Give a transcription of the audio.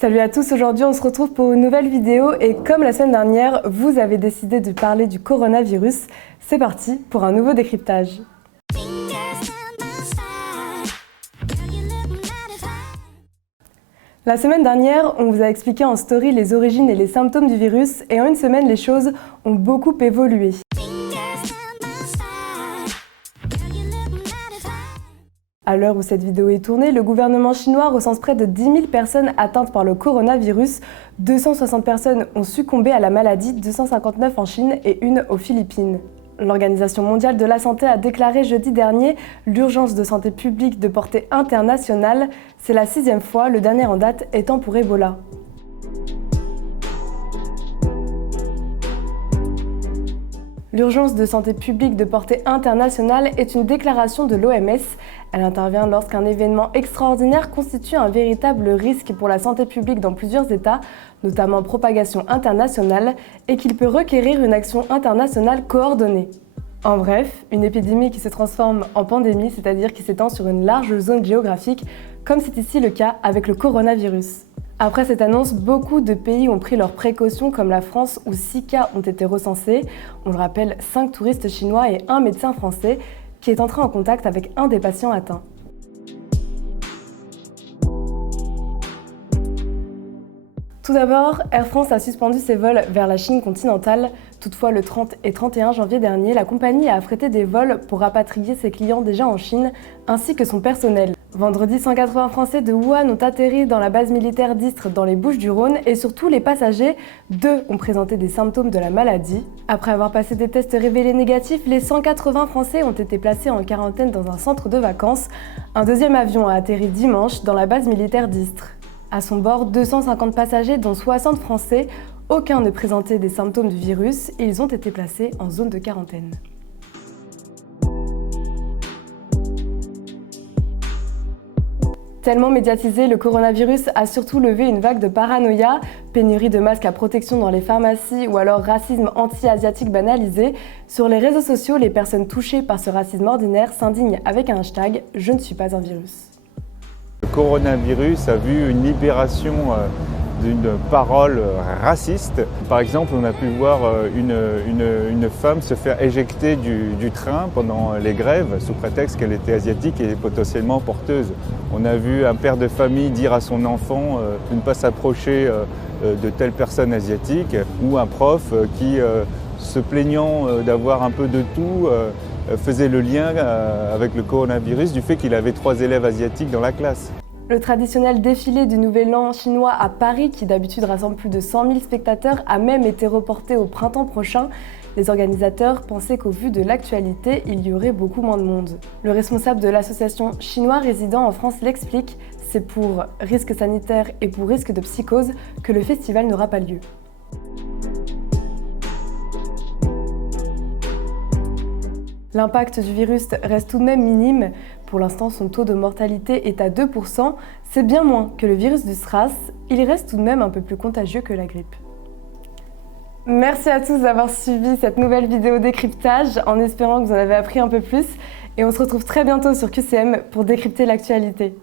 Salut à tous, aujourd'hui on se retrouve pour une nouvelle vidéo et comme la semaine dernière, vous avez décidé de parler du coronavirus. C'est parti pour un nouveau décryptage. La semaine dernière, on vous a expliqué en story les origines et les symptômes du virus et en une semaine, les choses ont beaucoup évolué. À l'heure où cette vidéo est tournée, le gouvernement chinois recense près de 10 000 personnes atteintes par le coronavirus. 260 personnes ont succombé à la maladie, 259 en Chine et une aux Philippines. L'Organisation mondiale de la santé a déclaré jeudi dernier l'urgence de santé publique de portée internationale. C'est la 6e fois, le dernier en date étant pour Ebola. L'urgence de santé publique de portée internationale est une déclaration de l'OMS. Elle intervient lorsqu'un événement extraordinaire constitue un véritable risque pour la santé publique dans plusieurs États, notamment propagation internationale, et qu'il peut requérir une action internationale coordonnée. En bref, une épidémie qui se transforme en pandémie, c'est-à-dire qui s'étend sur une large zone géographique, comme c'est ici le cas avec le coronavirus. Après cette annonce, beaucoup de pays ont pris leurs précautions comme la France où 6 cas ont été recensés. On le rappelle, 5 touristes chinois et un médecin français qui est entré en contact avec un des patients atteints. Tout d'abord, Air France a suspendu ses vols vers la Chine continentale. Toutefois, le 30 et 31 janvier dernier, la compagnie a affrété des vols pour rapatrier ses clients déjà en Chine, ainsi que son personnel. Vendredi, 180 Français de Wuhan ont atterri dans la base militaire d'Istres dans les Bouches-du-Rhône et surtout les passagers, 2 ont présenté des symptômes de la maladie. Après avoir passé des tests révélés négatifs, les 180 Français ont été placés en quarantaine dans un centre de vacances. Un deuxième avion a atterri dimanche dans la base militaire d'Istres. À son bord, 250 passagers dont 60 Français. Aucun ne présentait des symptômes du virus. Ils ont été placés en zone de quarantaine. Tellement médiatisé, le coronavirus a surtout levé une vague de paranoïa, pénurie de masques à protection dans les pharmacies ou alors racisme anti-asiatique banalisé. Sur les réseaux sociaux, les personnes touchées par ce racisme ordinaire s'indignent avec un hashtag « Je ne suis pas un virus ». Le coronavirus a vu une libération d'une parole raciste. Par exemple, on a pu voir une femme se faire éjecter du train pendant les grèves sous prétexte qu'elle était asiatique et potentiellement porteuse. On a vu un père de famille dire à son enfant de ne pas s'approcher de telle personne asiatique, ou un prof qui, se plaignant d'avoir un peu de tout, faisait le lien avec le coronavirus du fait qu'il avait 3 élèves asiatiques dans la classe. Le traditionnel défilé du Nouvel An chinois à Paris, qui d'habitude rassemble plus de 100 000 spectateurs, a même été reporté au printemps prochain. Les organisateurs pensaient qu'au vu de l'actualité, il y aurait beaucoup moins de monde. Le responsable de l'association Chinois résidant en France l'explique, c'est pour risque sanitaire et pour risque de psychose que le festival n'aura pas lieu. L'impact du virus reste tout de même minime. Pour l'instant, son taux de mortalité est à 2%. C'est bien moins que le virus du SRAS. Il reste tout de même un peu plus contagieux que la grippe. Merci à tous d'avoir suivi cette nouvelle vidéo décryptage, en espérant que vous en avez appris un peu plus. Et on se retrouve très bientôt sur QCM pour décrypter l'actualité.